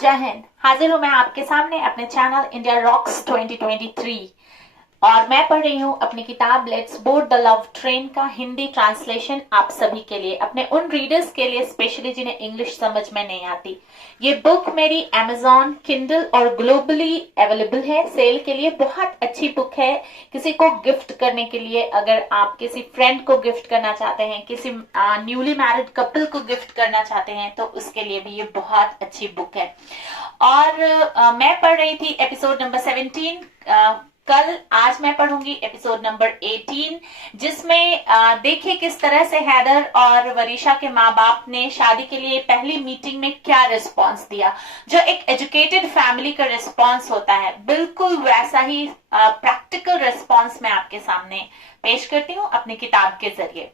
जय हिंद। हाजिर हूं मैं आपके सामने अपने चैनल इंडिया रॉक्स 2023 और मैं पढ़ रही हूं अपनी किताब let's board the love train का हिंदी ट्रांसलेशन आप सभी के लिए, अपने उन रीडर्स के लिए स्पेशली जिन्हें इंग्लिश समझ में नहीं आती। ये बुक मेरी Amazon, Kindle और ग्लोबली अवेलेबल है सेल के लिए। बहुत अच्छी बुक है किसी को गिफ्ट करने के लिए। अगर आप किसी फ्रेंड को गिफ्ट करना चाहते हैं, किसी न्यूली मैरिड कपल को गिफ्ट करना चाहते हैं, तो उसके लिए भी ये बहुत अच्छी बुक है। और मैं पढ़ रही थी एपिसोड नंबर 17। आज मैं पढ़ूंगी एपिसोड नंबर 18, जिसमें देखिए किस तरह से हैदर और वरीशा के माँ बाप ने शादी के लिए पहली मीटिंग में क्या रिस्पांस दिया। जो एक एजुकेटेड फैमिली का रिस्पांस होता है, बिल्कुल वैसा ही प्रैक्टिकल रिस्पांस मैं आपके सामने पेश करती हूँ अपनी किताब के जरिए।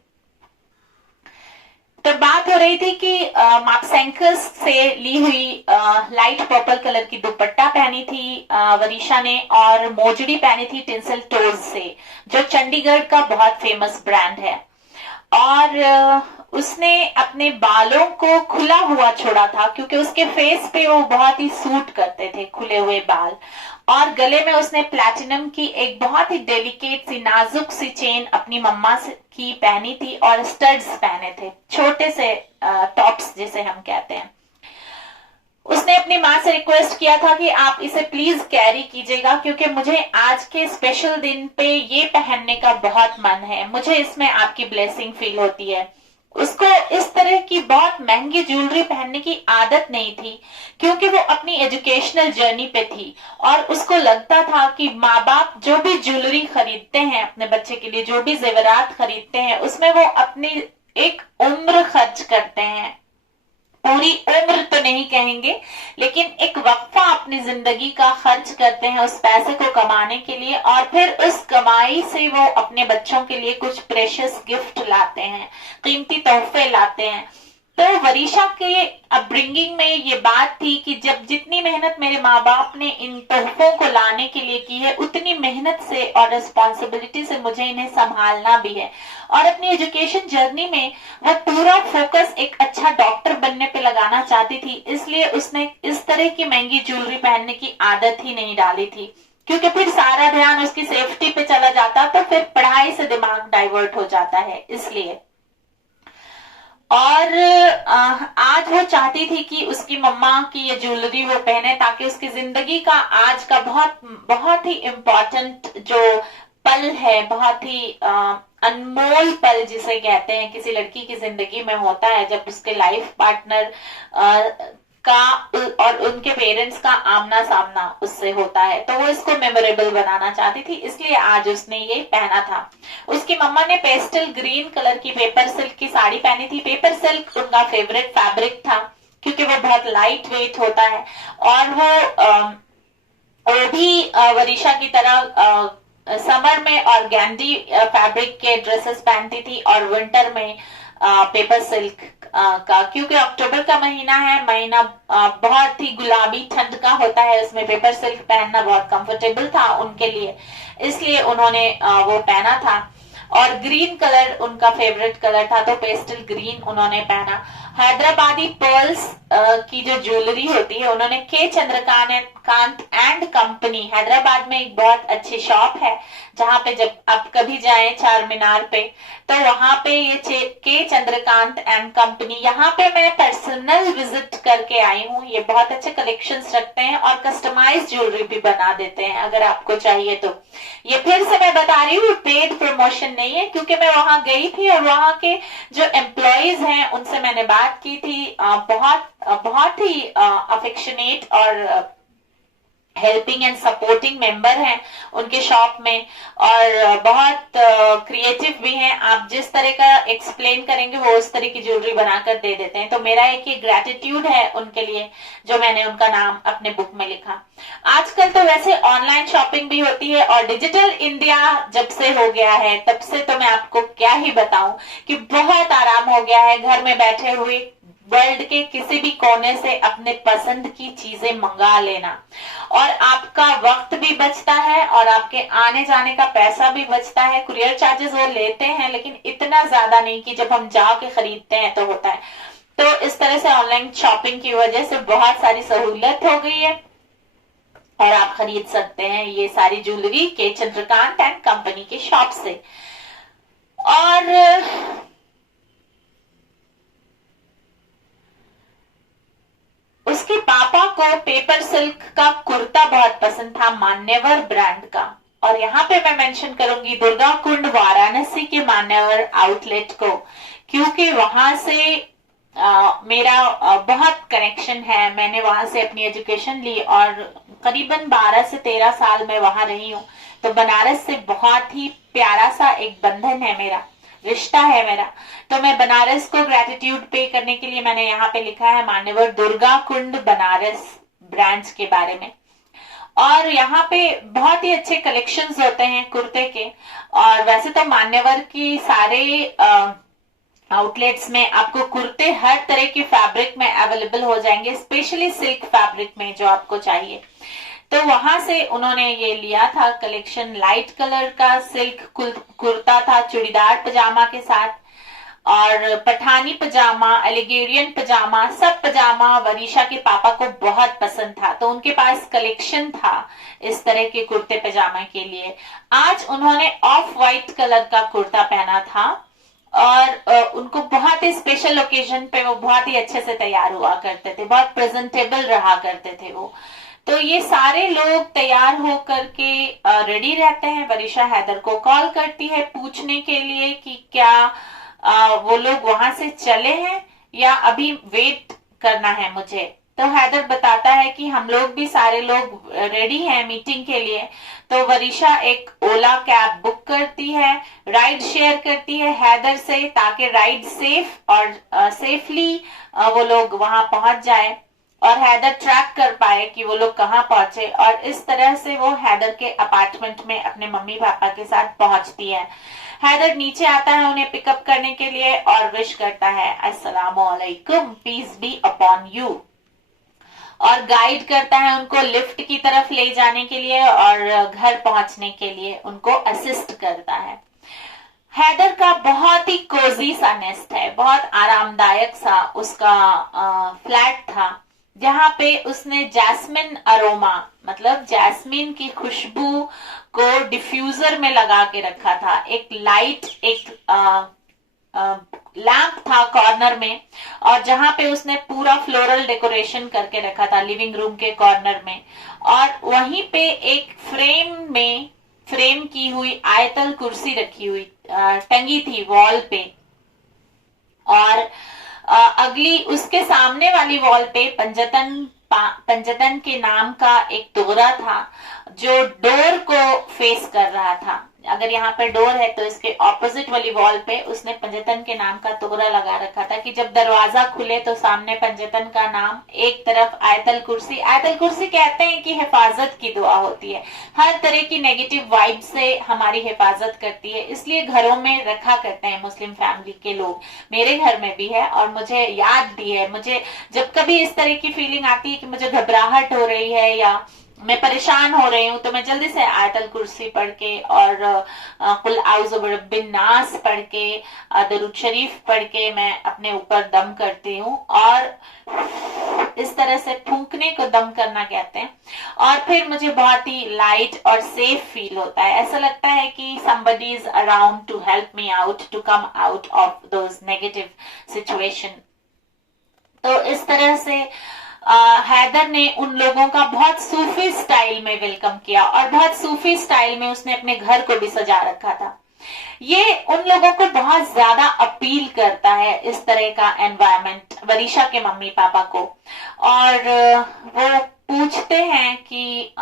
तो बात हो रही थी कि मापसेंकस से ली हुई लाइट पर्पल कलर की दुपट्टा पहनी थी वरीशा ने, और मोजड़ी पहनी थी टिंसल टोज से, जो चंडीगढ़ का बहुत फेमस ब्रांड है। और उसने अपने बालों को खुला हुआ छोड़ा था क्योंकि उसके फेस पे वो बहुत ही सूट करते थे खुले हुए बाल। और गले में उसने प्लैटिनम की एक बहुत ही डेलिकेट सी नाजुक सी चेन अपनी मम्मा की पहनी थी और स्टड्स पहने थे, छोटे से टॉप्स जिसे हम कहते हैं। उसने अपनी माँ से रिक्वेस्ट किया था कि आप इसे प्लीज कैरी कीजिएगा क्योंकि मुझे आज के स्पेशल दिन पे ये पहनने का बहुत मन है, मुझे इसमें आपकी ब्लेसिंग फील होती है। उसको इस तरह की बहुत महंगी ज्वेलरी पहनने की आदत नहीं थी क्योंकि वो अपनी एजुकेशनल जर्नी पे थी, और उसको लगता था कि माँ बाप जो भी ज्वेलरी खरीदते हैं अपने बच्चे के लिए, जो भी जेवरात खरीदते हैं, उसमें वो अपनी एक उम्र खर्च करते हैं। पूरी उम्र तो नहीं कहेंगे, लेकिन एक वक्फा अपनी जिंदगी का खर्च करते हैं उस पैसे को कमाने के लिए, और फिर उस कमाई से वो अपने बच्चों के लिए कुछ प्रेशियस गिफ्ट लाते हैं, कीमती तोहफे लाते हैं। तो वरीशा के अपब्रिंगिंग में ये बात थी कि जब जितनी मेहनत मेरे माँ बाप ने इन तोहफों को लाने के लिए की है, उतनी मेहनत से और रिस्पॉन्सिबिलिटी से मुझे इन्हें संभालना भी है। और अपनी एजुकेशन जर्नी में वो पूरा फोकस एक अच्छा डॉक्टर बनने पे लगाना चाहती थी, इसलिए उसने इस तरह की महंगी ज्वेलरी पहनने की आदत ही नहीं डाली थी क्योंकि फिर सारा ध्यान उसकी सेफ्टी पे चला जाता, तो फिर पढ़ाई से दिमाग डाइवर्ट हो जाता है, इसलिए। और आज वो चाहती थी कि उसकी मम्मा की ये ज्वेलरी वो पहने ताकि उसकी जिंदगी का आज का बहुत बहुत ही इम्पोर्टेंट जो पल है, बहुत ही अनमोल पल जिसे कहते हैं किसी लड़की की जिंदगी में होता है, जब उसके लाइफ पार्टनर का और उनके पेरेंट्स का आमना सामना उससे होता है, तो वो इसको मेमोरेबल बनाना चाहती थी, इसलिए आज उसने ये पहना था। उसकी मम्मा ने पेस्टल ग्रीन कलर की पेपर सिल्क की साड़ी पहनी थी। पेपर सिल्क उनका फेवरेट फैब्रिक था क्योंकि वो बहुत लाइट वेट होता है, और वो भी वरीशा की तरह समर में और गैंडी फैब्रिक के ड्रेसेस पहनती थी, और विंटर में पेपर सिल्क का, क्योंकि अक्टूबर का महीना है, महीना बहुत ही गुलाबी ठंड का होता है, उसमें पेपर सिल्क पहनना बहुत कंफर्टेबल था उनके लिए, इसलिए उन्होंने वो पहना था। और ग्रीन कलर उनका फेवरेट कलर था, तो पेस्टल ग्रीन उन्होंने पहना। हैदराबादी पर्ल्स की जो ज्वेलरी होती है, उन्होंने के चंद्रकांत एंड कंपनी, हैदराबाद में एक बहुत अच्छी शॉप है जहां पे जब आप कभी जाएं चार मीनार पे, तो वहां पे ये के चंद्रकांत एंड कंपनी, यहाँ पे मैं पर्सनल विजिट करके आई हूँ। ये बहुत अच्छे कलेक्शंस रखते हैं और कस्टमाइज ज्वेलरी भी बना देते हैं अगर आपको चाहिए तो। ये फिर से मैं बता रही हूँ, पेड प्रमोशन नहीं है क्योंकि मैं वहां गई थी और वहां के जो एम्प्लॉयज हैं उनसे मैंने बात की थी। बहुत ही अफेक्शनेट और हेल्पिंग एंड सपोर्टिंग मेंबर हैं उनके शॉप में, और बहुत क्रिएटिव भी हैं। आप जिस तरह का एक्सप्लेन करेंगे वो उस तरह की ज्वेलरी बनाकर दे देते हैं। तो मेरा एक ये ग्रेटिट्यूड है उनके लिए जो मैंने उनका नाम अपने बुक में लिखा। आजकल तो वैसे ऑनलाइन शॉपिंग भी होती है, और डिजिटल इंडिया जब से हो गया है तब से तो मैं आपको क्या ही बताऊं कि बहुत आराम हो गया है घर में बैठे हुए वर्ल्ड के किसी भी कोने से अपने पसंद की चीजें मंगा लेना, और आपका वक्त भी बचता है और आपके आने जाने का पैसा भी बचता है। कुरियर चार्जेस वो लेते हैं लेकिन इतना ज्यादा नहीं कि जब हम जाके खरीदते हैं तो होता है। तो इस तरह से ऑनलाइन शॉपिंग की वजह से बहुत सारी सहूलियत हो गई है और आप खरीद सकते हैं ये सारी ज्वेलरी के चंद्रकांत एंड कंपनी के शॉप से। और उसके पापा को पेपर सिल्क का कुर्ता बहुत पसंद था, मान्यवर ब्रांड का। और यहाँ पे मैं मेंशन करूंगी दुर्गा कुंड वाराणसी के मान्यवर आउटलेट को, क्योंकि वहां से मेरा बहुत कनेक्शन है। मैंने वहां से अपनी एजुकेशन ली और करीबन 12 से 13 साल में वहां रही हूँ। तो बनारस से बहुत ही प्यारा सा एक बंधन है मेरा, रिश्ता है मेरा। तो मैं बनारस को ग्रेटिट्यूड पे करने के लिए मैंने यहाँ पे लिखा है मान्यवर दुर्गा कुंड बनारस ब्रांच के बारे में। और यहाँ पे बहुत ही अच्छे कलेक्शंस होते हैं कुर्ते के। और वैसे तो मान्यवर की सारे आउटलेट्स में आपको कुर्ते हर तरह के फैब्रिक में अवेलेबल हो जाएंगे, स्पेशली सिल्क फैब्रिक में जो आपको चाहिए। तो वहां से उन्होंने ये लिया था कलेक्शन, लाइट कलर का सिल्क कुर्ता था चूड़ीदार पजामा के साथ, और पठानी पजामा, एलिगेरियन पजामा, सब पजामा वरीशा के पापा को बहुत पसंद था। तो उनके पास कलेक्शन था इस तरह के कुर्ते पजामा के लिए। आज उन्होंने ऑफ वाइट कलर का कुर्ता पहना था और उनको बहुत ही स्पेशल ओकेजन पे वो बहुत ही अच्छे से तैयार हुआ करते थे, बहुत प्रेजेंटेबल रहा करते थे वो। तो ये सारे लोग तैयार होकर के रेडी रहते हैं। वरीशा हैदर को कॉल करती है पूछने के लिए कि क्या वो लोग वहां से चले हैं या अभी वेट करना है मुझे। तो हैदर बताता है कि हम लोग भी सारे लोग रेडी हैं मीटिंग के लिए। तो वरीशा एक ओला कैब बुक करती है, राइड शेयर करती है हैदर से, ताकि राइड सेफ और सेफली वो लोग वहां पहुंच जाए और हैदर ट्रैक कर पाए कि वो लोग कहाँ पहुंचे। और इस तरह से वो हैदर के अपार्टमेंट में अपने मम्मी पापा के साथ पहुंचती है। हैदर नीचे आता है उन्हें पिकअप करने के लिए और विश करता है अस्सलामुअलैकुम, पीस बी अपॉन यू, और गाइड करता है उनको लिफ्ट की तरफ ले जाने के लिए और घर पहुंचने के लिए उनको असिस्ट करता है। हैदर का बहुत ही कोजी सा नेस्ट है, बहुत आरामदायक सा उसका फ्लैट था, जहां पे उसने जैस्मिन अरोमा मतलब जैस्मिन की खुशबू को डिफ्यूजर में लगा के रखा था। एक लाइट एक लैंप था कॉर्नर में, और जहां पे उसने पूरा फ्लोरल डेकोरेशन करके रखा था लिविंग रूम के कॉर्नर में। और वहीं पे एक फ्रेम की हुई आयतल कुर्सी रखी हुई टंगी थी वॉल पे। और अगली उसके सामने वाली वॉल पे पंजतन के नाम का एक दोहरा था जो डोर को फेस कर रहा था। अगर यहाँ पर डोर है तो इसके ऑपोजिट वाली वॉल पे उसने पंजतन के नाम का तोहरा लगा रखा था कि जब दरवाजा खुले तो सामने पंजतन का नाम, एक तरफ आयतल कुर्सी कहते हैं कि हिफाजत की दुआ होती है, हर तरह की नेगेटिव वाइब से हमारी हिफाजत करती है, इसलिए घरों में रखा करते हैं मुस्लिम फैमिली के लोग। मेरे घर में भी है और मुझे याद भी है। मुझे जब कभी इस तरह की फीलिंग आती है कि मुझे घबराहट हो रही है या मैं परेशान हो रही हूँ, तो मैं जल्दी से आयतल कुर्सी पढ़ के और कुल आउज़ु बिरब्बिन नास पढ़ के दरूद शरीफ पढ़ के मैं अपने ऊपर दम करती हूँ। और इस तरह से फूंकने को दम करना कहते हैं। और फिर मुझे बहुत ही लाइट और सेफ फील होता है, ऐसा लगता है कि somebody is around to help me out to come out of those negative situation। तो इस तरह से हैदर ने उन लोगों का बहुत सूफी स्टाइल में वेलकम किया और बहुत सूफी स्टाइल में उसने अपने घर को भी सजा रखा था। ये उन लोगों को बहुत ज्यादा अपील करता है इस तरह का एनवायरनमेंट वरीशा के मम्मी पापा को। और वो पूछते हैं कि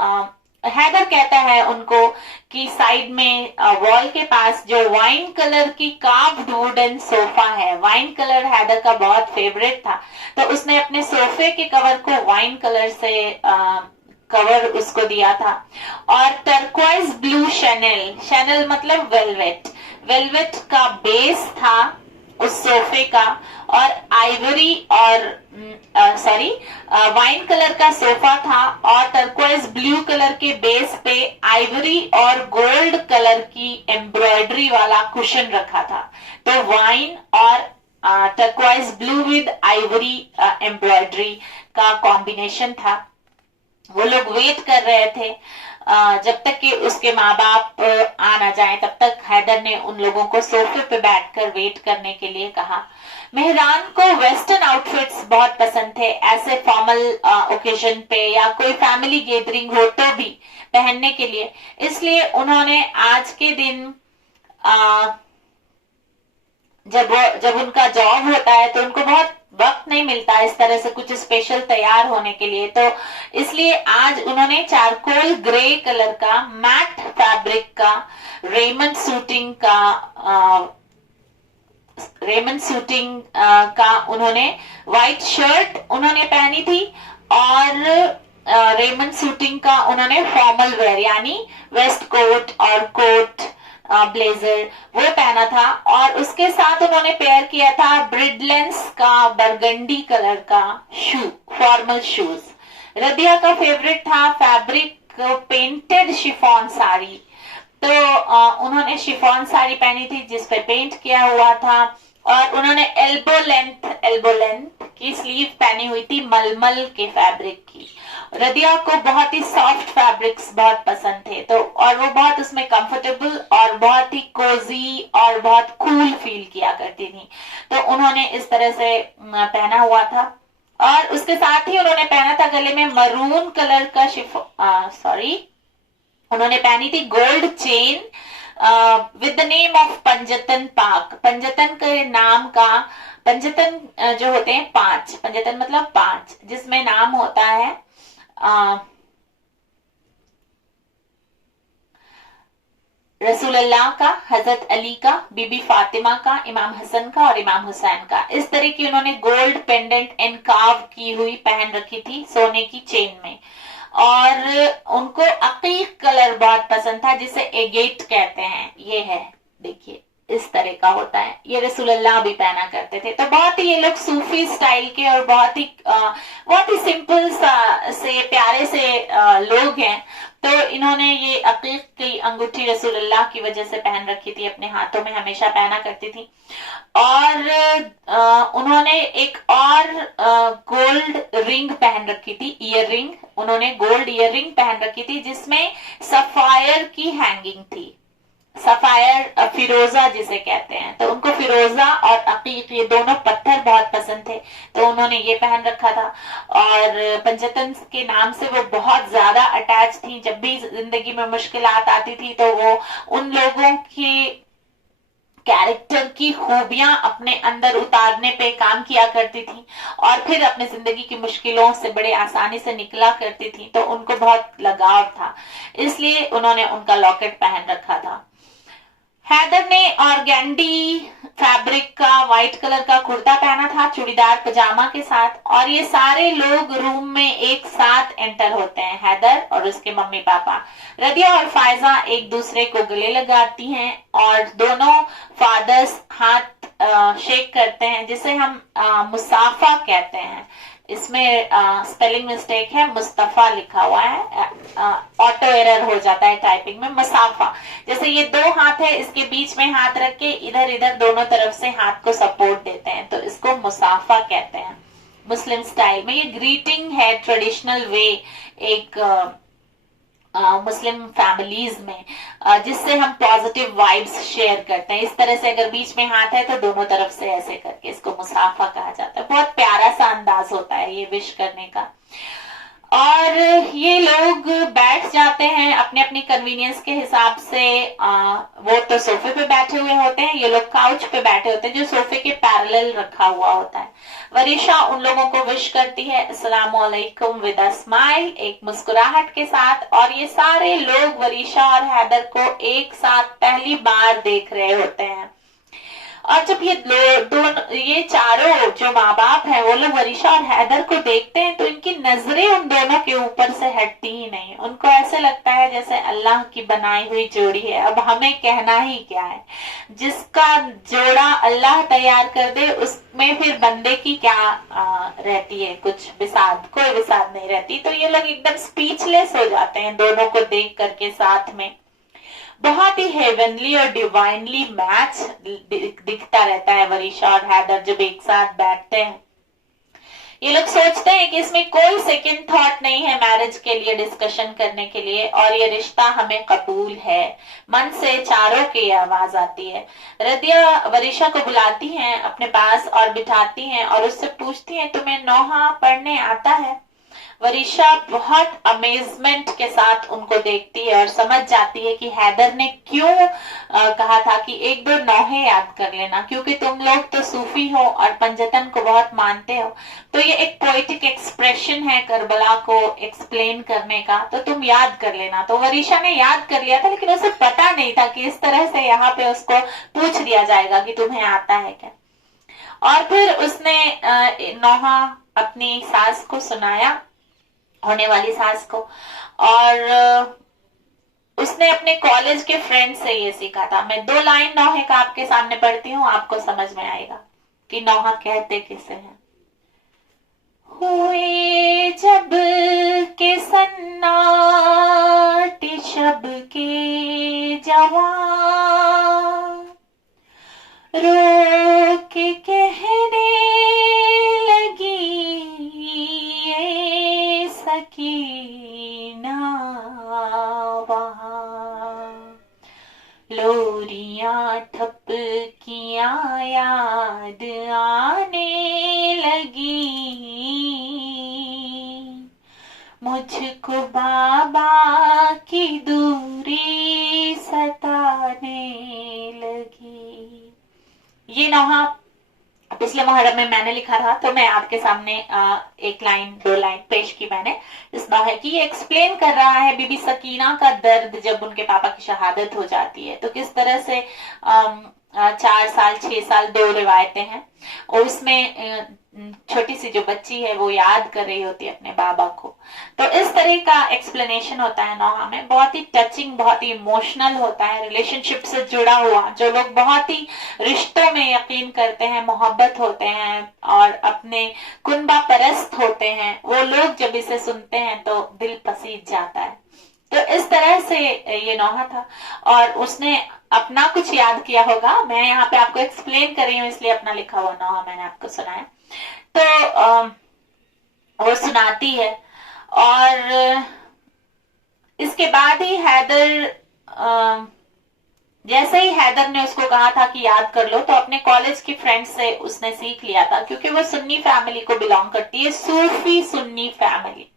हैदर कहता है उनको कि साइड में वॉल के पास जो वाइन कलर की कार्व्ड वुडन सोफा है, वाइन कलर हैदर का बहुत फेवरेट था, तो उसने अपने सोफे के कवर को वाइन कलर से कवर उसको दिया था। और टर्क्वाइज ब्लू शैनल मतलब वेलवेट का बेस था उस सोफे का, और आइवरी और वाइन कलर का सोफा था और टर्क्वाइज ब्लू कलर के बेस पे आइवरी और गोल्ड कलर की एम्ब्रॉयडरी वाला कुशन रखा था। तो वाइन और turquoise blue with Ivory embroidery का कॉम्बिनेशन था। वो लोग वेट कर रहे थे जब तक कि उसके माँ बाप आ ना जाए, तब तक हैदर ने उन लोगों को सोफे पे बैठकर वेट करने के लिए कहा। मेहरान को वेस्टर्न आउटफिट्स बहुत पसंद थे, ऐसे फॉर्मल ओकेजन पे या कोई फैमिली गैदरिंग हो तो भी पहनने के लिए। इसलिए उन्होंने आज के दिन जब उनका जॉब होता है तो उनको बहुत वक्त नहीं मिलता इस तरह से कुछ स्पेशल तैयार होने के लिए, तो इसलिए आज उन्होंने चारकोल ग्रे कलर का मैट फैब्रिक का रेमंड सूटिंग का उन्होंने व्हाइट शर्ट उन्होंने पहनी थी और रेमंड सूटिंग का उन्होंने फॉर्मल वेयर यानी वेस्ट कोट और कोट ब्लेजर वो पहना था, और उसके साथ उन्होंने पेयर किया था ब्रिडलेंस का बरगंडी कलर का फॉर्मल शूज। रदिया का फेवरेट था फैब्रिक पेंटेड शिफॉन साड़ी, तो उन्होंने शिफॉन साड़ी पहनी थी जिस पे पेंट किया हुआ था, और उन्होंने एल्बो लेंथ की स्लीव पहनी हुई थी मलमल के फैब्रिक की। रदिया को बहुत ही सॉफ्ट फैब्रिक्स बहुत पसंद थे, तो और वो बहुत उसमें कंफर्टेबल और बहुत ही कोजी और बहुत कूल फील किया करती थी, तो उन्होंने इस तरह से पहना हुआ था। और उसके साथ ही उन्होंने पहना था गले में मरून कलर का उन्होंने पहनी थी gold chain with the name of Panjtan पाक। पंजतन के नाम का, पंजतन जो होते हैं 5, पंजतन मतलब 5, जिसमें नाम होता है रसूल अल्लाह का, हजरत अली का, बीबी फातिमा का, इमाम हसन का और इमाम हुसैन का। इस तरह की उन्होंने गोल्ड पेंडेंट एनकाव की हुई पहन रखी थी सोने की चेन में, और उनको अकीक कलर बहुत पसंद था जिसे एगेट कहते हैं। ये है, देखिए इस तरह का होता है, ये रसूलुल्लाह भी पहना करते थे। तो बहुत ही ये लोग सूफी स्टाइल के और बहुत ही सिंपल से प्यारे से लोग हैं, तो इन्होंने ये अकीक की अंगूठी रसूलुल्लाह की वजह से पहन रखी थी, अपने हाथों में हमेशा पहना करती थी। और उन्होंने एक और गोल्ड रिंग पहन रखी थी, ईयर रिंग, उन्होंने गोल्ड ईयर रिंग पहन रखी थी जिसमें सफायर की हैंगिंग थी, सफायर फिरोजा जिसे कहते हैं, तो उनको फिरोजा और अकीक ये दोनों पत्थर बहुत पसंद थे, तो उन्होंने ये पहन रखा था। और पंजतन के नाम से वो बहुत ज्यादा अटैच थी, जब भी जिंदगी में मुश्किलात आती थी तो वो उन लोगों की कैरेक्टर की खूबियां अपने अंदर उतारने पे काम किया करती थी और फिर अपने जिंदगी की मुश्किलों से बड़े आसानी से निकला करती थी, तो उनको बहुत लगाव था, इसलिए उन्होंने उनका लॉकेट पहन रखा था। हैदर ने ऑर्गेंडी फैब्रिक का व्हाइट कलर का कुर्ता पहना था चूड़ीदार पजामा के साथ, और ये सारे लोग रूम में एक साथ एंटर होते हैं, हैदर और उसके मम्मी पापा। रदिया और फायजा एक दूसरे को गले लगाती हैं और दोनों फादर्स हाथ शेक करते हैं, जिसे हम मुसाफा कहते हैं। इसमें स्पेलिंग मिस्टेक है, मुस्तफा लिखा हुआ है, ऑटो एरर हो जाता है टाइपिंग में। मुसाफा, जैसे ये 2 हाथ है, इसके बीच में हाथ रख के इधर इधर दोनों तरफ से हाथ को सपोर्ट देते हैं, तो इसको मुसाफा कहते हैं मुस्लिम स्टाइल में। ये ग्रीटिंग है ट्रेडिशनल वे एक मुस्लिम फैमिलीज में, जिससे हम पॉजिटिव वाइब्स शेयर करते हैं। इस तरह से अगर बीच में हाथ है तो दोनों तरफ से ऐसे करके इसको मुसाफा कहा जाता है। बहुत प्यारा सा अंदाज होता है ये विश करने का। और ये लोग बैठ जाते हैं अपने अपनी कन्वीनियंस के हिसाब से। वो तो सोफे पे बैठे हुए होते हैं, ये लोग काउच पे बैठे होते हैं जो सोफे के पैरेलल रखा हुआ होता है। वरीशा उन लोगों को विश करती है अस्सलाम वालेकुम विद अ स्माइल, एक मुस्कुराहट के साथ, और ये सारे लोग वरीशा और हैदर को एक साथ पहली बार देख रहे होते हैं। और जब ये चारों जो माँ बाप हैं वो लोग वरीशा और हैदर को देखते हैं तो इनकी नजरें उन दोनों के ऊपर से हटती ही नहीं। उनको ऐसे लगता है जैसे अल्लाह की बनाई हुई जोड़ी है, अब हमें कहना ही क्या है। जिसका जोड़ा अल्लाह तैयार कर दे उसमें फिर बंदे की क्या रहती है, कुछ विसाद, कोई विसाद नहीं रहती। तो ये लोग एकदम स्पीचलेस हो जाते हैं दोनों को देख करके साथ में। बहुत ही हेवनली और डिवाइनली मैच दिखता रहता है वरीशा और हैदर जब एक साथ बैठते हैं। ये लोग सोचते हैं कि इसमें कोई सेकंड थॉट नहीं है मैरिज के लिए डिस्कशन करने के लिए, और ये रिश्ता हमें कबूल है। मन से चारों की आवाज आती है। रदिया वरीशा को बुलाती हैं अपने पास और बिठाती हैं और उससे पूछती हैं, तुम्हें नौहा पढ़ने आता है? वरीशा बहुत अमेजमेंट के साथ उनको देखती है और समझ जाती है कि हैदर ने क्यों कहा था कि एक दो नौहे याद कर लेना, क्योंकि तुम लोग तो सूफी हो और पंजतन को बहुत मानते हो, तो ये एक पोएटिक एक्सप्रेशन है करबला को एक्सप्लेन करने का, तो तुम याद कर लेना। तो वरीशा ने याद कर लिया था, लेकिन उसे पता नहीं था कि इस तरह से यहाँ पे उसको पूछ दिया जाएगा कि तुम्हें आता है क्या। और फिर उसने नौहा अपनी सास को सुनाया, होने वाली सास को, और उसने अपने कॉलेज के फ्रेंड से ये सीखा था। मैं 2 लाइन नौहे का आपके सामने पढ़ती हूँ, आपको समझ में आएगा कि नौहा कहते किसे हैं। हुए जब के सन्नाटे शब के जवान, रो के कहने लगी ये सकीना वहाँ, लोरियां ठपकियां याद आने लगी, मुझको बाबा की दूरी सताने लगी। ये नौहा पिछले मुहर्रम में मैंने लिखा था, तो मैं आपके सामने 1 लाइन 2 लाइन पेश की मैंने इस नौहे की। ये एक्सप्लेन कर रहा है बीबी सकीना का दर्द जब उनके पापा की शहादत हो जाती है, तो किस तरह से 4 साल 6 साल 2 रिवायतें हैं, और उसमें छोटी सी जो बच्ची है वो याद कर रही होती है अपने बाबा को। तो इस तरह का एक्सप्लेनेशन होता है नौहा में, बहुत ही टचिंग, बहुत ही इमोशनल होता है, रिलेशनशिप से जुड़ा हुआ। जो लोग बहुत ही रिश्तों में यकीन करते हैं, मोहब्बत होते हैं और अपने कुनबा परस्त होते हैं, वो लोग जब इसे सुनते हैं तो दिल पसीज जाता है। तो इस तरह से ये नौहा था, और उसने अपना कुछ याद किया होगा। मैं यहाँ पे आपको एक्सप्लेन कर रही हूँ, इसलिए अपना लिखा हुआ नौहा मैंने आपको सुनाया। तो वो सुनाती है, और इसके बाद ही हैदर, जैसे ही हैदर ने उसको कहा था कि याद कर लो, तो अपने कॉलेज की फ्रेंड से उसने सीख लिया था, क्योंकि वो सुन्नी फैमिली को बिलोंग करती है, सूफी सुन्नी फैमिली,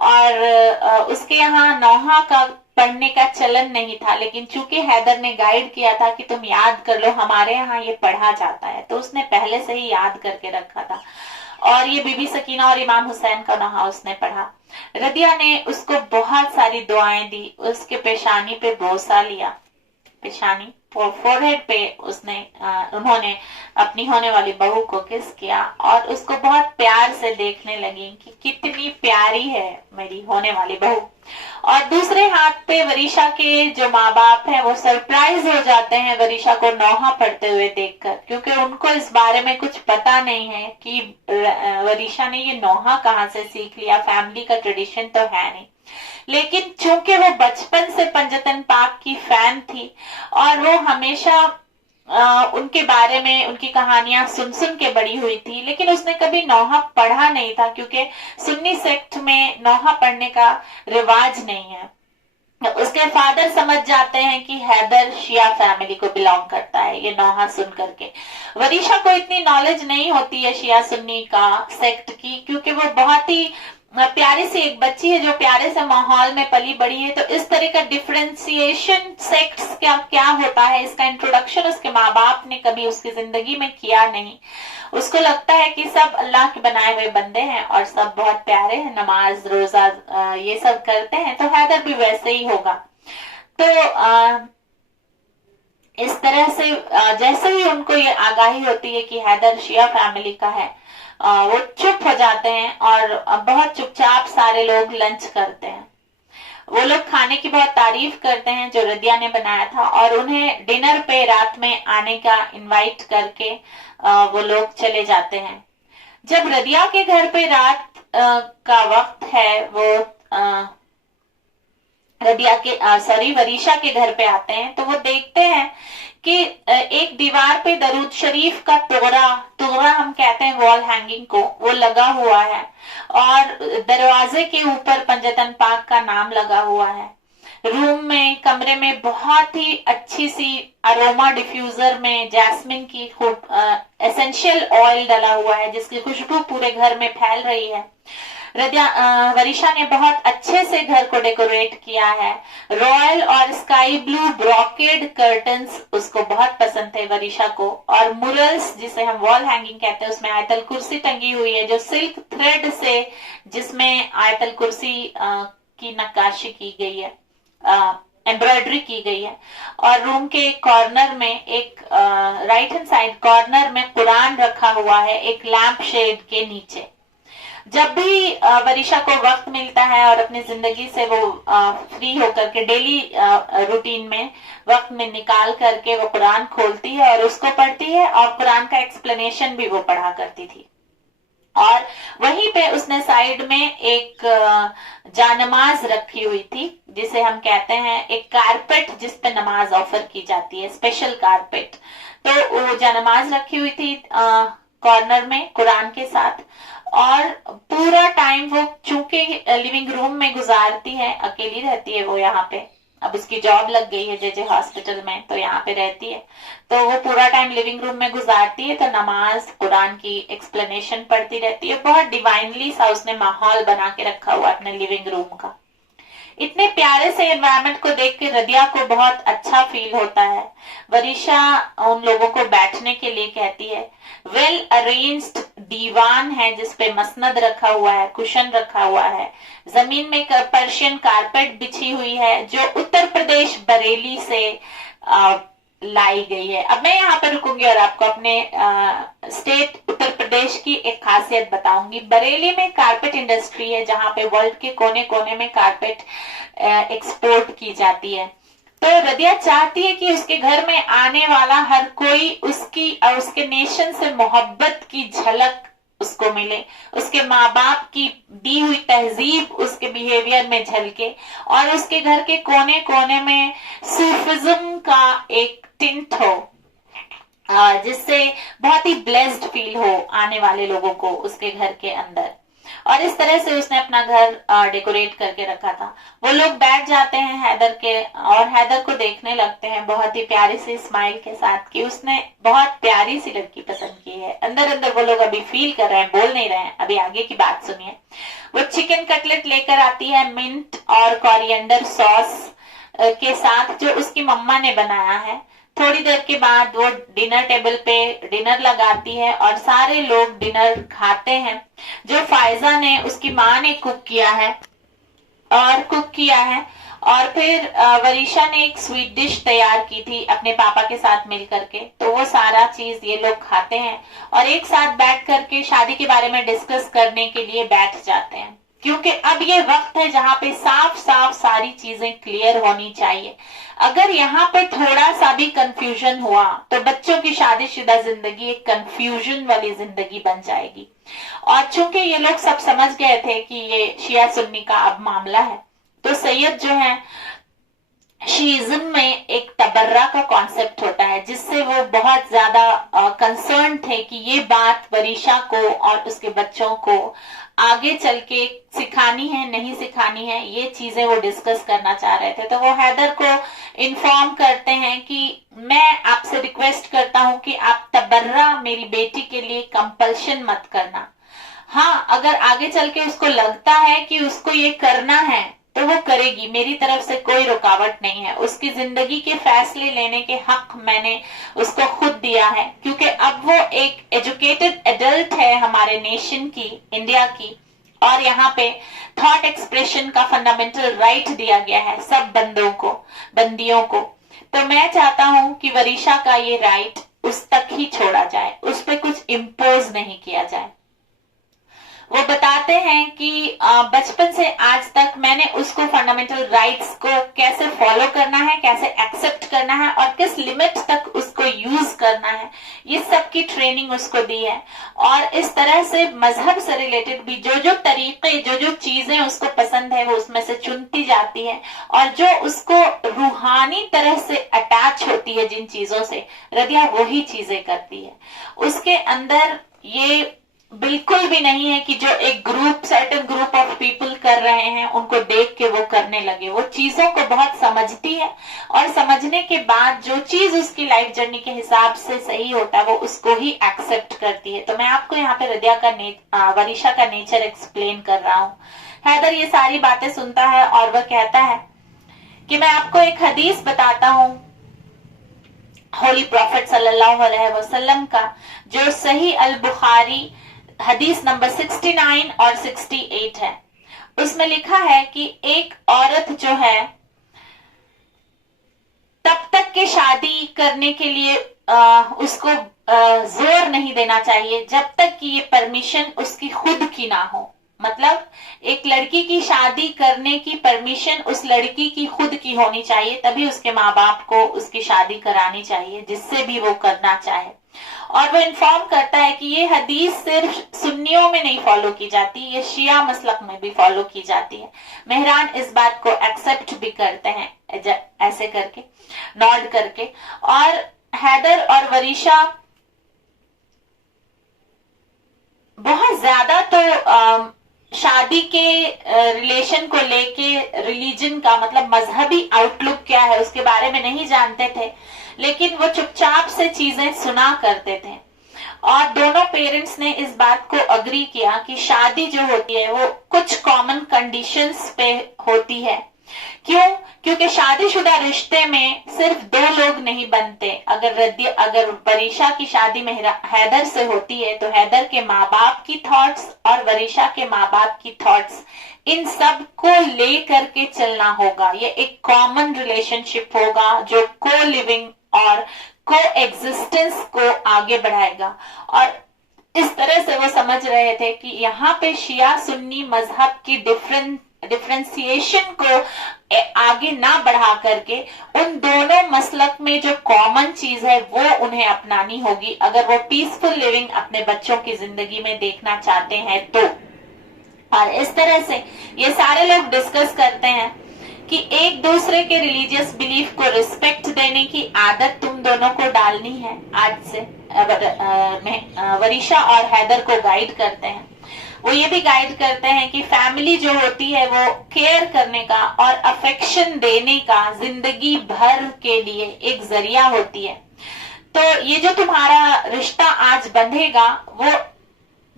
और उसके यहाँ नौहा का पढ़ने का चलन नहीं था, लेकिन चूंकि हैदर ने गाइड किया था कि तुम याद कर लो, हमारे यहाँ ये पढ़ा जाता है, तो उसने पहले से ही याद करके रखा था। और ये बीबी सकीना और इमाम हुसैन का नौहा उसने पढ़ा। रदिया ने उसको बहुत सारी दुआएं दी, उसके पेशानी पे बोसा लिया, पेशानी फोरहेड पे उन्होंने अपनी होने वाली बहू को किस किया, और उसको बहुत प्यार से देखने लगी कि कितनी प्यारी है मेरी होने वाली बहू। और दूसरे हाथ पे वरीशा के जो माँ बाप हैं वो सरप्राइज हो जाते हैं वरीशा को नौहा पढ़ते हुए देखकर, क्योंकि उनको इस बारे में कुछ पता नहीं है कि वरीशा ने ये नौहा कहाँ से सीख लिया, फैमिली का ट्रेडिशन तो है नहीं। लेकिन चूंकि वो बचपन से पंजतन पाक की फैन थी और वो हमेशा उनके बारे में उनकी कहानियां सुन सुन के बड़ी हुई थी, लेकिन उसने कभी नौहा पढ़ा नहीं था, क्योंकि सुन्नी सेक्ट में नौहा पढ़ने का रिवाज नहीं है। उसके फादर समझ जाते हैं कि हैदर शिया फैमिली को बिलोंग करता है, ये नौहा सुन करके। वरीशा को इतनी नॉलेज नहीं होती है शिया सुन्नी का सेक्ट की, क्योंकि वो बहुत ही प्यारी सी एक बच्ची है जो प्यारे से माहौल में पली बड़ी है। तो इस तरह का डिफरेंशिएशन सेक्ट्स क्या होता है, इसका इंट्रोडक्शन उसके माँ बाप ने कभी उसकी जिंदगी में किया नहीं। उसको लगता है कि सब अल्लाह के बनाए हुए बंदे हैं और सब बहुत प्यारे हैं, नमाज रोजा ये सब करते हैं, तो हैदर भी वैसे ही होगा। तो इस तरह से जैसे ही उनको ये आगाही होती है कि हैदर शिया फैमिली का है, वो चुप हो जाते हैं और बहुत चुपचाप सारे लोग लंच करते हैं। वो लोग खाने की बहुत तारीफ करते हैं जो रदिया ने बनाया था, और उन्हें डिनर पे रात में आने का इनवाइट करके वो लोग चले जाते हैं। जब रदिया के घर पे रात का वक्त है, वो वरीशा के घर पे आते हैं, तो वो देखते हैं कि एक दीवार पे दरूद शरीफ का टुकड़ा टुकड़ा हम कहते हैं वॉल हैंगिंग को, वो लगा हुआ है, और दरवाजे के ऊपर पंजतन पाक का नाम लगा हुआ है। रूम में, कमरे में बहुत ही अच्छी सी अरोमा डिफ्यूजर में जैस्मिन की एसेंशियल ऑयल डला हुआ है, जिसकी खुशबू पूरे घर में फैल रही है। वरीशा ने बहुत अच्छे से घर को डेकोरेट किया है। रॉयल और स्काई ब्लू ब्रॉकेड कर्टन्स उसको बहुत पसंद थे वरीशा को, और मुरल्स जिसे हम वॉल हैंगिंग कहते हैं, उसमें आयतल कुर्सी टंगी हुई है जो सिल्क थ्रेड से, जिसमें आयतल कुर्सी की नक्काशी की गई है, एम्ब्रॉयडरी की गई है। और रूम के कॉर्नर में एक राइट हैंड साइड कॉर्नर में कुरान रखा हुआ है, एक लैंप शेड के नीचे। जब भी वरीशा को वक्त मिलता है और अपनी जिंदगी से वो फ्री होकर के डेली रूटीन में वक्त में निकाल करके वो कुरान खोलती है और उसको पढ़ती है, और कुरान का एक्सप्लेनेशन भी वो पढ़ा करती थी। और वहीं पे उसने साइड में एक जानमाज रखी हुई थी, जिसे हम कहते हैं एक कारपेट जिस पे नमाज ऑफर की जाती है, स्पेशल कारपेट। तो वो जानमाज रखी हुई थी कॉर्नर में कुरान के साथ। और पूरा टाइम वो चूंकि लिविंग रूम में गुजारती है, अकेली रहती है वो यहाँ पे, अब उसकी जॉब लग गई है जेजे हॉस्पिटल में, तो यहाँ पे रहती है, तो वो पूरा टाइम लिविंग रूम में गुजारती है, तो नमाज कुरान की एक्सप्लेनेशन पढ़ती रहती है। बहुत डिवाइनली सा उसने माहौल बना के रखा हुआ अपने लिविंग रूम का। इतने प्यारे से एनवायरनमेंट को देख के रदिया को बहुत अच्छा फील होता है। वरीशा उन लोगों को बैठने के लिए कहती है। वेल अरेंज्ड दीवान है जिसपे मसनद रखा हुआ है, कुशन रखा हुआ है, जमीन में पर्शियन कारपेट बिछी हुई है जो उत्तर प्रदेश बरेली से लाई गई है। अब मैं यहाँ पे रुकूंगी और आपको अपने स्टेट उत्तर प्रदेश की एक खासियत बताऊंगी। बरेली में कारपेट इंडस्ट्री है जहाँ पे वर्ल्ड के कोने कोने में कारपेट एक्सपोर्ट की जाती है। तो रदिया चाहती है कि उसके घर में आने वाला हर कोई उसकी और उसके नेशन से मोहब्बत की झलक उसको मिले, उसके माँ बाप की दी हुई तहजीब उसके बिहेवियर में झलके, और उसके घर के कोने कोने में सूफिज्म का एक टिंट हो, जिससे बहुत ही ब्लेस्ड फील हो आने वाले लोगों को उसके घर के अंदर। और इस तरह से उसने अपना घर डेकोरेट करके रखा था। वो लोग बैठ जाते हैं हैदर के, और हैदर को देखने लगते हैं बहुत ही प्यारी सी स्माइल के साथ कि उसने बहुत प्यारी सी लड़की पसंद की है। अंदर अंदर वो लोग अभी फील कर रहे हैं, बोल नहीं रहे हैं। अभी आगे की बात सुनिए। वो चिकन कटलेट लेकर आती है मिंट और कोरिएंडर सॉस के साथ, जो उसकी मम्मा ने बनाया है। थोड़ी देर के बाद वो डिनर टेबल पे डिनर लगाती है और सारे लोग डिनर खाते हैं, जो फायजा ने उसकी माँ ने कुक किया है। और फिर वरीशा ने एक स्वीट डिश तैयार की थी अपने पापा के साथ मिल करके, तो वो सारा चीज ये लोग खाते हैं और एक साथ बैठ करके शादी के बारे में डिस्कस करने के लिए बैठ जाते हैं, क्योंकि अब ये वक्त है जहाँ पे साफ साफ सारी चीजें क्लियर होनी चाहिए। अगर यहाँ पे थोड़ा सा भी कंफ्यूजन हुआ तो बच्चों की शादीशुदा जिंदगी एक कंफ्यूजन वाली जिंदगी बन जाएगी। और चूंकि ये लोग सब समझ गए थे कि ये शिया सुन्नी का अब मामला है, तो सैयद जो है शीइज्म में एक तबर्रा का कॉन्सेप्ट होता है, जिससे वो बहुत ज्यादा कंसर्न थे कि ये बात वरीशा को और उसके बच्चों को आगे चल के सिखानी है नहीं सिखानी है, ये चीजें वो डिस्कस करना चाह रहे थे। तो वो हैदर को इन्फॉर्म करते हैं कि मैं आपसे रिक्वेस्ट करता हूं कि आप तबर्रा मेरी बेटी के लिए कंपल्शन मत करना। हाँ, अगर आगे चल के उसको लगता है कि उसको ये करना है तो वो करेगी, मेरी तरफ से कोई रुकावट नहीं है। उसकी जिंदगी के फैसले लेने के हक मैंने उसको खुद दिया है, क्योंकि अब वो एक एजुकेटेड एडल्ट है हमारे नेशन की, इंडिया की, और यहाँ पे थॉट एक्सप्रेशन का फंडामेंटल राइट दिया गया है सब बंदियों को। तो मैं चाहता हूं कि वरीशा का ये राइट उस तक ही छोड़ा जाए, उस पर कुछ इम्पोज नहीं किया जाए। वो बताते हैं कि बचपन से आज तक मैंने उसको फंडामेंटल राइट्स को कैसे फॉलो करना है, कैसे एक्सेप्ट करना है और किस लिमिट तक उसको यूज करना है, ये सब की ट्रेनिंग उसको दी है। और इस तरह से मजहब से रिलेटेड भी जो जो तरीके, जो जो चीजें उसको पसंद है वो उसमें से चुनती जाती है, और जो उसको रूहानी तरह से अटैच होती है जिन चीजों से, रदिया वही चीजें करती है। उसके अंदर ये बिल्कुल भी नहीं है कि जो एक group, certain group of people कर रहे हैं उनको देख के वो करने लगे। वो चीजों को बहुत समझती है और समझने के बाद जो चीज उसकी लाइफ जर्नी के हिसाब से सही होता है वो उसको ही एक्सेप्ट करती है। तो मैं आपको यहाँ पे रदिया का वरीशा का नेचर एक्सप्लेन कर रहा हूँ। हैदर ये सारी बातें सुनता है और वह कहता है कि मैं आपको एक हदीस बताता हूँ होली प्रॉफिट सल्लल्लाहु अलैहि वसल्लम का, जो सही अल बुखारी हदीस नंबर 69 और 68 है। उसमें लिखा है कि एक औरत जो है तब तक के शादी करने के लिए उसको जोर नहीं देना चाहिए जब तक कि ये परमिशन उसकी खुद की ना हो। मतलब एक लड़की की शादी करने की परमिशन उस लड़की की खुद की होनी चाहिए, तभी उसके माँ बाप को उसकी शादी करानी चाहिए जिससे भी वो करना चाहे। और वो इन्फॉर्म करता है कि ये हदीस सिर्फ सुन्नियों में नहीं फॉलो की जाती, ये शिया मसलक में भी फॉलो की जाती है। मेहरान इस बात को एक्सेप्ट भी करते हैं ऐसे करके, नॉड करके। और हैदर और वरीशा बहुत ज्यादा तो शादी के रिलेशन को लेके, रिलीजन का मतलब मजहबी आउटलुक क्या है उसके बारे में नहीं जानते थे, लेकिन वो चुपचाप से चीजें सुना करते थे। और दोनों पेरेंट्स ने इस बात को अग्री किया कि शादी जो होती है वो कुछ कॉमन कंडीशंस पे होती है। क्यों? क्योंकि शादीशुदा रिश्ते में सिर्फ दो लोग नहीं बनते। अगर वरीशा की शादी में हैदर से होती है तो हैदर के माँ बाप की थॉट्स और वरीशा के माँ बाप की थॉट्स, इन सब को ले करके चलना होगा। ये एक कॉमन रिलेशनशिप होगा जो को लिविंग और को एग्जिस्टेंस को आगे बढ़ाएगा। और इस तरह से वो समझ रहे थे कि यहाँ पे शिया सुन्नी मजहब की डिफ्रेंसिएशन को आगे ना बढ़ा करके उन दोनों मसलक में जो कॉमन चीज है वो उन्हें अपनानी होगी अगर वो पीसफुल लिविंग अपने बच्चों की जिंदगी में देखना चाहते हैं तो। और इस तरह से ये सारे लोग डिस्कस करते हैं कि एक दूसरे के रिलीजियस बिलीफ को रिस्पेक्ट देने की आदत तुम दोनों को डालनी है आज से। वरीशा और हैदर को गाइड करते हैं। वो ये भी गाइड करते हैं कि फैमिली जो होती है वो केयर करने का और अफेक्शन देने का जिंदगी भर के लिए एक जरिया होती है। तो ये जो तुम्हारा रिश्ता आज बंधेगा वो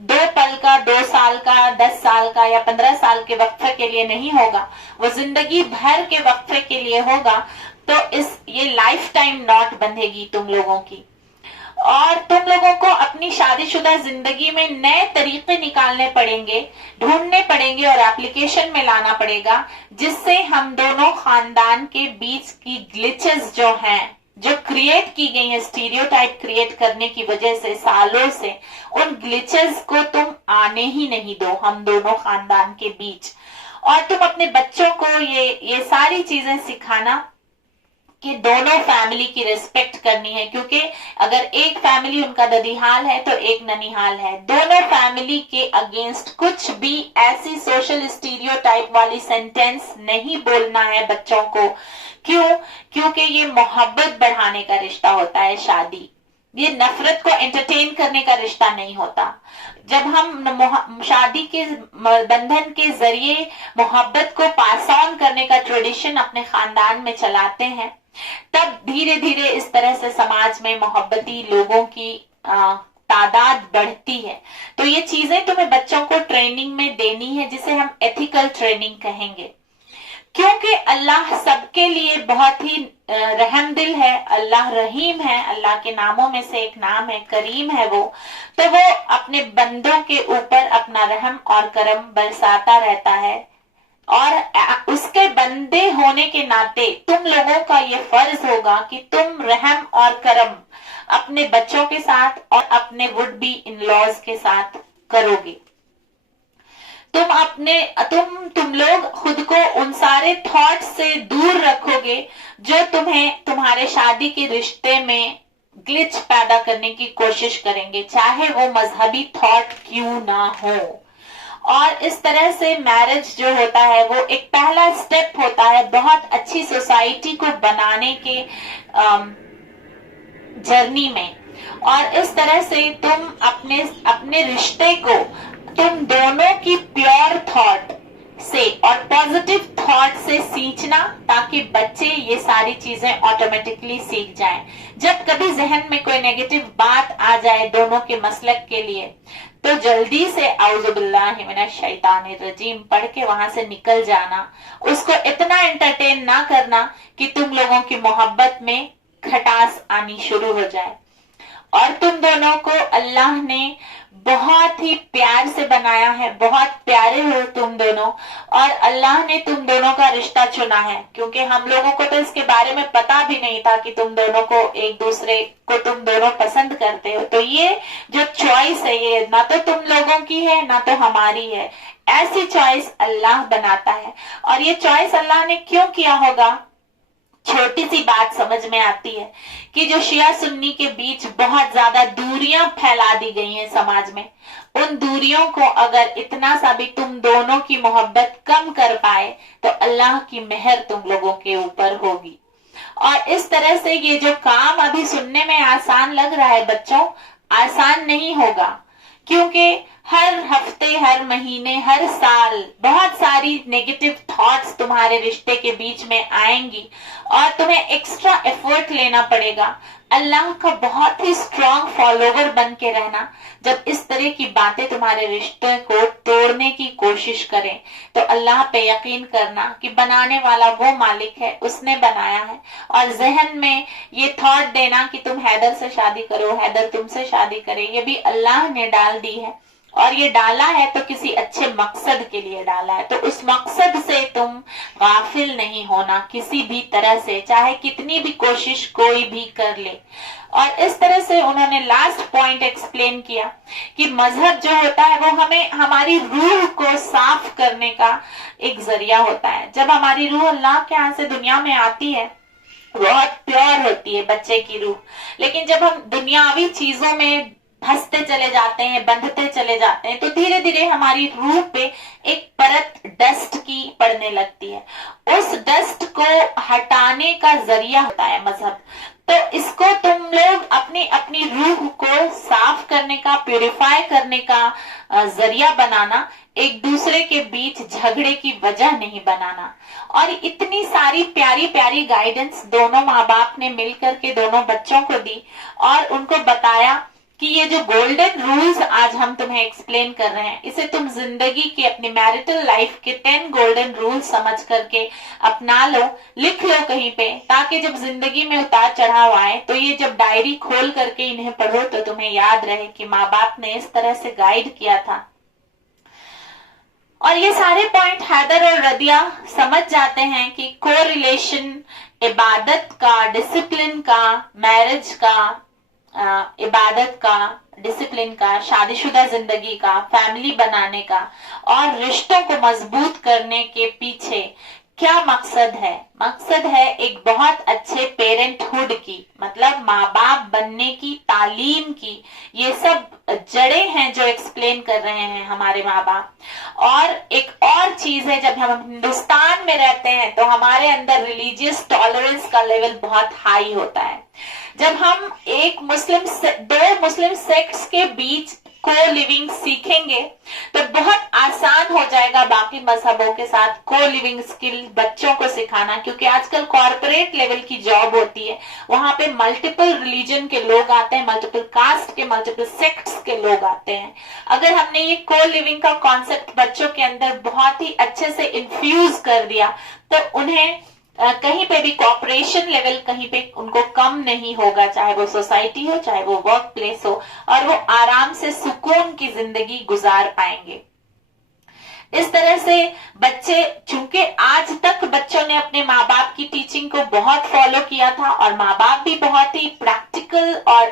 2 पल का, 2 साल का, 10 साल का या 15 साल के वक्फे के लिए नहीं होगा, वो जिंदगी भर के वक्फे के लिए होगा। तो ये लाइफ टाइम नॉट बंधेगी तुम लोगों की। और तुम लोगों को अपनी शादीशुदा जिंदगी में नए तरीके निकालने पड़ेंगे, ढूंढने पड़ेंगे और एप्लीकेशन में लाना पड़ेगा, जिससे हम दोनों खानदान के बीच की ग्लिचेस जो हैं, जो क्रिएट की गई है स्टीरियोटाइप क्रिएट करने की वजह से सालों से, उन ग्लिचेस को तुम आने ही नहीं दो हम दोनों खानदान के बीच। और तुम अपने बच्चों को ये सारी चीजें सिखाना कि दोनों फैमिली की रिस्पेक्ट करनी है, क्योंकि अगर एक फैमिली उनका ददीहाल है तो एक ननिहाल है। दोनों फैमिली के अगेंस्ट कुछ भी ऐसी सोशल स्टीरियोटाइप वाली सेंटेंस नहीं बोलना है बच्चों को। क्यों? क्योंकि ये मोहब्बत बढ़ाने का रिश्ता होता है शादी, ये नफरत को एंटरटेन करने का रिश्ता नहीं होता। जब हम शादी के बंधन के जरिए मोहब्बत को पास ऑन करने का ट्रेडिशन अपने खानदान में चलाते हैं, तब धीरे धीरे इस तरह से समाज में मोहब्बती लोगों की तादाद बढ़ती है। तो ये चीजें तुम्हें बच्चों को ट्रेनिंग में देनी है, जिसे हम एथिकल ट्रेनिंग कहेंगे। क्योंकि अल्लाह सबके लिए बहुत ही रहमदिल है, अल्लाह रहीम है, अल्लाह के नामों में से एक नाम है करीम है वो। तो वो अपने बंदों के ऊपर अपना रहम और करम बरसाता रहता है, और उसके बंदे होने के नाते तुम लोगों का ये फर्ज होगा कि तुम रहम और करम अपने बच्चों के साथ और अपने वुड बी इन लॉज के साथ करोगे। तुम लोग खुद को उन सारे थॉट्स से दूर रखोगे जो तुम्हें तुम्हारे शादी के रिश्ते में ग्लिच पैदा करने की कोशिश करेंगे, चाहे वो मजहबी थॉट क्यों ना हो। और इस तरह से मैरिज जो होता है वो एक पहला स्टेप होता है बहुत अच्छी सोसाइटी को बनाने के जर्नी में। और इस तरह से तुम अपने रिश्ते को तुम दोनों की प्योर थॉट से और पॉजिटिव थॉट से सींचना, ताकि बच्चे ये सारी चीजें ऑटोमेटिकली सीख जाएं। जब कभी जहन में कोई नेगेटिव बात आ जाए दोनों के मसलक के लिए, तो जल्दी से औज़ुबिल्लाहि मिनश शैतानिर रजीम पढ़ के वहां से निकल जाना। उसको इतना एंटरटेन ना करना कि तुम लोगों की मोहब्बत में खटास आनी शुरू हो जाए। और तुम दोनों को अल्लाह ने बहुत ही प्यार से बनाया है, बहुत प्यारे हो तुम दोनों, और अल्लाह ने तुम दोनों का रिश्ता चुना है। क्योंकि हम लोगों को तो इसके बारे में पता भी नहीं था कि तुम दोनों को एक दूसरे को तुम दोनों पसंद करते हो। तो ये जो चॉइस है ये ना तो तुम लोगों की है ना तो हमारी है, ऐसी चॉइस अल्लाह बनाता है। और ये चॉइस अल्लाह ने क्यों किया होगा, छोटी सी बात समझ में आती है कि जो शिया सुन्नी के बीच बहुत ज्यादा दूरियां फैला दी गई हैं समाज में, उन दूरियों को अगर इतना सा भी तुम दोनों की मोहब्बत कम कर पाए तो अल्लाह की मेहर तुम लोगों के ऊपर होगी। और इस तरह से ये जो काम अभी सुनने में आसान लग रहा है बच्चों, आसान नहीं होगा। क्योंकि हर हफ्ते, हर महीने, हर साल बहुत सारी नेगेटिव थॉट्स तुम्हारे रिश्ते के बीच में आएंगी और तुम्हें एक्स्ट्रा एफर्ट लेना पड़ेगा। अल्लाह का बहुत ही स्ट्रांग फॉलोवर बन के रहना। जब इस तरह की बातें तुम्हारे रिश्ते को तोड़ने की कोशिश करें तो अल्लाह पे यकीन करना कि बनाने वाला वो मालिक है, उसने बनाया है। और जहन में ये थॉट देना कि तुम हैदर से शादी करो, हैदर तुमसे शादी करे, ये भी अल्लाह ने डाल दी है। और ये डाला है तो किसी अच्छे मकसद के लिए डाला है, तो उस मकसद से तुम गाफिल नहीं होना किसी भी तरह से, चाहे कितनी भी कोशिश कोई भी कर ले। और इस तरह से उन्होंने लास्ट पॉइंट एक्सप्लेन किया कि मजहब जो होता है वो हमें हमारी रूह को साफ करने का एक जरिया होता है। जब हमारी रूह अल्लाह के यहाँ से दुनिया में आती है बहुत प्योर होती है बच्चे की रूह, लेकिन जब हम दुनियावी चीजों में फंसते चले जाते हैं, बंधते चले जाते हैं, तो धीरे धीरे हमारी रूह पे एक परत डस्ट की पड़ने लगती है। उस डस्ट को हटाने का जरिया होता है मजहब। तो इसको तुम लोग अपनी अपनी रूह को साफ करने का, प्यूरिफाई करने का जरिया बनाना, एक दूसरे के बीच झगड़े की वजह नहीं बनाना। और इतनी सारी प्यारी प्यारी गाइडेंस दोनों माँ बाप ने मिलकर के दोनों बच्चों को दी और उनको बताया कि ये जो गोल्डन रूल्स आज हम तुम्हें एक्सप्लेन कर रहे हैं, इसे तुम जिंदगी के अपनी मैरिटल लाइफ के 10 गोल्डन रूल्स समझ करके अपना लो, लिख लो कहीं पे, ताकि जब जिंदगी में उतार चढ़ाव आए तो ये जब डायरी खोल करके इन्हें पढ़ो तो तुम्हें याद रहे कि माँ बाप ने इस तरह से गाइड किया था। और ये सारे पॉइंट हैदर और रदिया समझ जाते हैं कि को रिलेशन, इबादत का, डिसिप्लिन का, मैरिज का, इबादत का, डिसिप्लिन का, शादीशुदा जिंदगी का, फैमिली बनाने का और रिश्तों को मजबूत करने के पीछे क्या मकसद है। मकसद है एक बहुत अच्छे पेरेंटहुड की, मतलब माँ बाप बनने की, तालीम की। ये सब जड़ें हैं जो एक्सप्लेन कर रहे हैं हमारे माँ बाप। और एक और चीज है, जब हम हिंदुस्तान में रहते हैं तो हमारे अंदर रिलीजियस टॉलरेंस का लेवल बहुत हाई होता है। जब हम दो मुस्लिम सेक्ट्स के बीच को लिविंग सीखेंगे तो बहुत आसान हो जाएगा बाकी मजहबों के साथ को लिविंग स्किल बच्चों को सिखाना। क्योंकि आजकल कॉर्पोरेट लेवल की जॉब होती है, वहां पे मल्टीपल रिलीजन के लोग आते हैं, मल्टीपल कास्ट के, मल्टीपल सेक्ट्स के लोग आते हैं। अगर हमने ये को लिविंग का कॉन्सेप्ट बच्चों के अंदर बहुत ही अच्छे से इन्फ्यूज कर दिया तो उन्हें कहीं पे भी कॉपरेशन लेवल कहीं पे उनको कम नहीं होगा, चाहे वो सोसाइटी हो, चाहे वो वर्क प्लेस हो, और वो आराम से सुकून की जिंदगी गुजार पाएंगे। इस तरह से बच्चे, चूंकि आज तक बच्चों ने अपने माँ बाप की टीचिंग को बहुत फॉलो किया था और माँ बाप भी बहुत ही प्रैक्टिकल और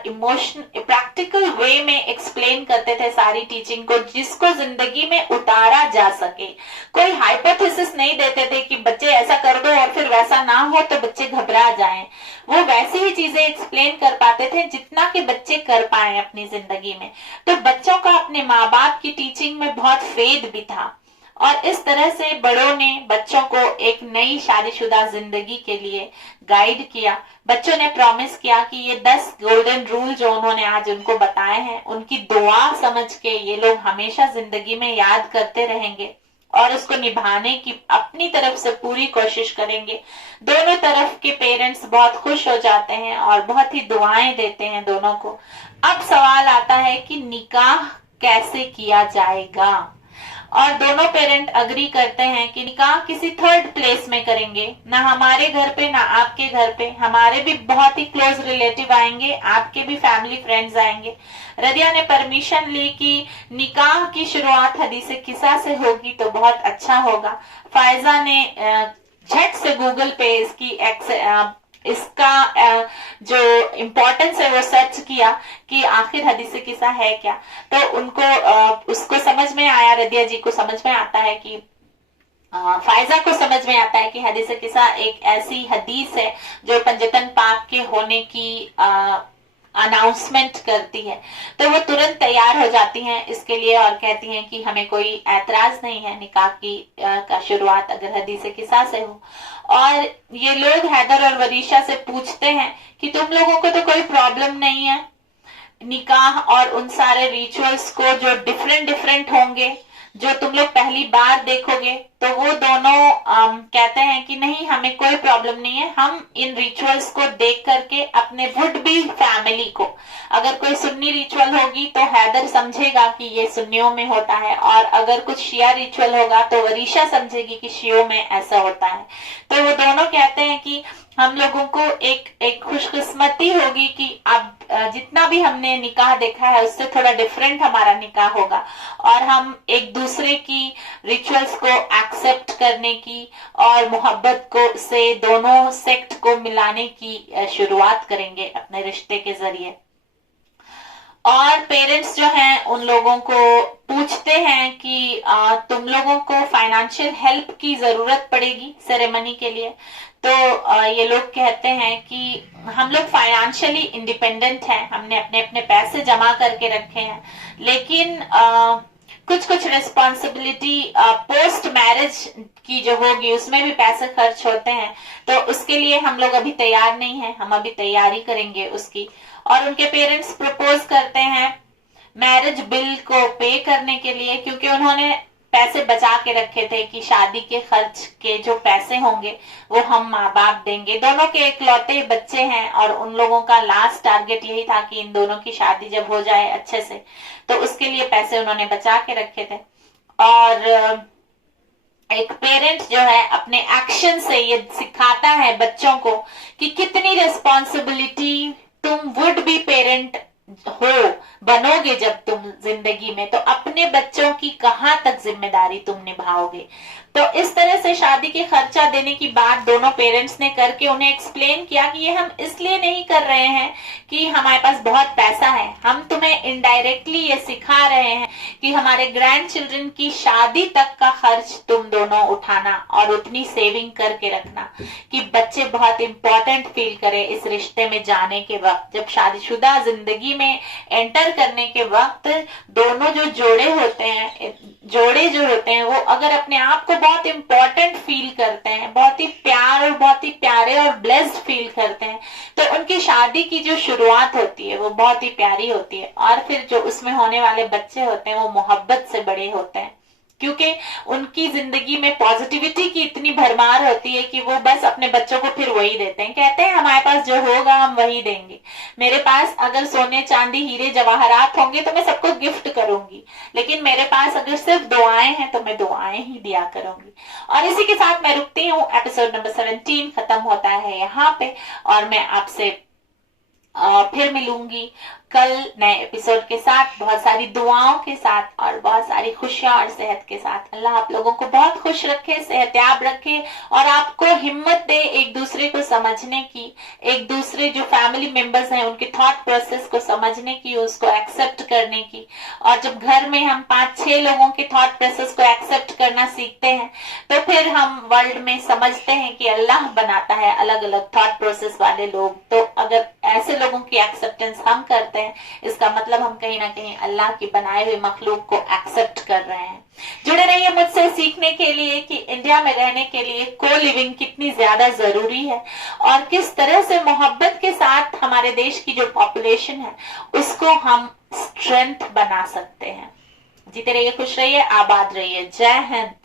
प्रैक्टिकल वे में एक्सप्लेन करते थे सारी टीचिंग को, जिसको जिंदगी में उतारा जा सके। कोई हाइपोथेसिस नहीं देते थे कि बच्चे ऐसा कर दो और फिर वैसा ना हो तो बच्चे घबरा जाएं। वो वैसी ही चीजें एक्सप्लेन कर पाते थे जितना कि बच्चे कर पाए अपनी जिंदगी में। तो बच्चों का अपने माँ बाप की टीचिंग में बहुत फेद भी था और इस तरह से बड़ों ने बच्चों को एक नई शादीशुदा जिंदगी के लिए गाइड किया। बच्चों ने प्रॉमिस किया कि ये 10 गोल्डन रूल जो उन्होंने आज उनको बताए हैं, उनकी दुआ समझ के ये लोग हमेशा जिंदगी में याद करते रहेंगे और उसको निभाने की अपनी तरफ से पूरी कोशिश करेंगे। दोनों तरफ के पेरेंट्स बहुत खुश हो जाते हैं और बहुत ही दुआएं देते हैं दोनों को। अब सवाल आता है कि निकाह कैसे किया जाएगा, और दोनों पेरेंट अग्री करते हैं कि निकाह किसी थर्ड प्लेस में करेंगे, ना हमारे घर पे ना आपके घर पे। हमारे भी बहुत ही क्लोज रिलेटिव आएंगे, आपके भी फैमिली फ्रेंड्स आएंगे। रदिया ने परमिशन ली कि निकाह की शुरुआत हदीसे किस्सा से होगी तो बहुत अच्छा होगा। फायजा ने झट से गूगल पे इसका जो इम्पोर्टेंस है वो सर्च किया कि आखिर हदीस किस्सा है क्या। तो उनको उसको समझ में आया, रदिया जी को समझ में आता है कि फायजा को समझ में आता है कि हदीस किस्सा एक ऐसी हदीस है जो पंजतन पाक के होने की अनाउंसमेंट करती है। तो वो तुरंत तैयार हो जाती हैं इसके लिए और कहती हैं कि हमें कोई ऐतराज नहीं है निकाह की का शुरुआत अगर हदीस किस्सा से हो। और ये लोग हैदर और वरीशा से पूछते हैं कि तुम लोगों को तो कोई प्रॉब्लम नहीं है निकाह और उन सारे रिचुअल्स को जो डिफरेंट डिफरेंट होंगे, जो तुम लोग पहली बार देखोगे। तो वो दोनों कहते हैं कि नहीं, हमें कोई प्रॉब्लम नहीं है। हम इन रिचुअल्स को देख करके अपने वुड बी फैमिली को, अगर कोई सुन्नी रिचुअल होगी तो हैदर समझेगा कि ये सुन्नियों में होता है, और अगर कुछ शिया रिचुअल होगा तो वरीशा समझेगी कि शियों में ऐसा होता है। तो वो दोनों कहते हैं कि हम लोगों को एक खुशकिस्मती होगी कि अब जितना भी हमने निकाह देखा है उससे थोड़ा डिफरेंट हमारा निकाह होगा और हम एक दूसरे की रिचुअल्स को एक्सेप्ट करने की और मोहब्बत को से दोनों सेक्ट को मिलाने की शुरुआत करेंगे अपने रिश्ते के जरिए। और पेरेंट्स जो हैं उन लोगों को पूछते हैं कि तुम लोगों को फाइनेंशियल हेल्प की जरूरत पड़ेगी सेरेमनी के लिए। तो ये लोग कहते हैं कि हम लोग फाइनेंशियली इंडिपेंडेंट हैं, हमने अपने अपने पैसे जमा करके रखे हैं, लेकिन कुछ कुछ रिस्पॉन्सिबिलिटी पोस्ट मैरिज की जो होगी उसमें भी पैसे खर्च होते हैं, तो उसके लिए हम लोग अभी तैयार नहीं हैं, हम अभी तैयारी करेंगे उसकी। और उनके पेरेंट्स प्रपोज करते हैं मैरिज बिल को पे करने के लिए, क्योंकि उन्होंने पैसे बचा के रखे थे कि शादी के खर्च के जो पैसे होंगे वो हम माँ बाप देंगे। दोनों के इकलौते बच्चे हैं और उन लोगों का लास्ट टारगेट यही था कि इन दोनों की शादी जब हो जाए अच्छे से, तो उसके लिए पैसे उन्होंने बचा के रखे थे। और एक पेरेंट जो है अपने एक्शन से ये सिखाता है बच्चों को कि कितनी रिस्पॉन्सिबिलिटी तुम वुड बी पेरेंट हो बनोगे जब तुम जिंदगी में, तो अपने बच्चों की कहां तक जिम्मेदारी तुम निभाओगे। तो इस तरह से शादी के खर्चा देने की बात दोनों पेरेंट्स ने करके उन्हें एक्सप्लेन किया कि ये हम इसलिए नहीं कर रहे हैं कि हमारे पास बहुत पैसा है, हम तुम्हें इनडायरेक्टली ये सिखा रहे हैं कि हमारे ग्रैंड चिल्ड्रन की शादी तक का खर्च तुम दोनों उठाना और उतनी सेविंग करके रखना कि बच्चे बहुत इंपॉर्टेंट फील करें इस रिश्ते में जाने के वक्त। जब शादीशुदा जिंदगी में एंटर करने के वक्त दोनों जो जोड़े होते हैं वो अगर अपने आप को बहुत इंपॉर्टेंट फील करते हैं, बहुत ही प्यार और बहुत ही प्यारे और ब्लेस्ड फील करते हैं, तो उनकी शादी की जो शुरुआत होती है वो बहुत ही प्यारी होती है। और फिर जो उसमें होने वाले बच्चे होते हैं वो मोहब्बत से बड़े होते हैं, क्योंकि उनकी जिंदगी में पॉजिटिविटी की इतनी भरमार होती है कि वो बस अपने बच्चों को फिर वही देते हैं। कहते हैं हमारे पास जो होगा हम वही देंगे, मेरे पास अगर सोने चांदी हीरे जवाहरात होंगे तो मैं सबको गिफ्ट करूंगी, लेकिन मेरे पास अगर सिर्फ दुआएं हैं तो मैं दुआएं ही दिया करूंगी। और इसी के साथ मैं रुकती हूँ। एपिसोड नंबर 17 खत्म होता है यहाँ पे और मैं आपसे फिर मिलूंगी कल नए एपिसोड के साथ, बहुत सारी दुआओं के साथ और बहुत सारी खुशियां और सेहत के साथ। अल्लाह आप लोगों को बहुत खुश रखे, सेहतयाब रखे और आपको हिम्मत दे एक दूसरे को समझने की, एक दूसरे जो फैमिली मेंबर्स हैं उनके थॉट प्रोसेस को समझने की, उसको एक्सेप्ट करने की। और जब घर में हम 5-6 लोगों के थॉट प्रोसेस को एक्सेप्ट करना सीखते हैं तो फिर हम वर्ल्ड में समझते हैं कि अल्लाह बनाता है अलग अलग थॉट प्रोसेस वाले लोग। तो अगर ऐसे लोगों की एक्सेप्टेंस हम करते हैं, इसका मतलब हम कहीं ना कहीं अल्लाह की बनाए हुए मखलूक को एक्सेप्ट कर रहे हैं। जुड़े रहिए मुझसे सीखने के लिए कि इंडिया में रहने के लिए को लिविंग कितनी ज्यादा जरूरी है और किस तरह से मोहब्बत के साथ हमारे देश की जो पॉपुलेशन है उसको हम स्ट्रेंथ बना सकते हैं। जीते रहिए, खुश रहिए, आबाद रहिए। जय हिंद।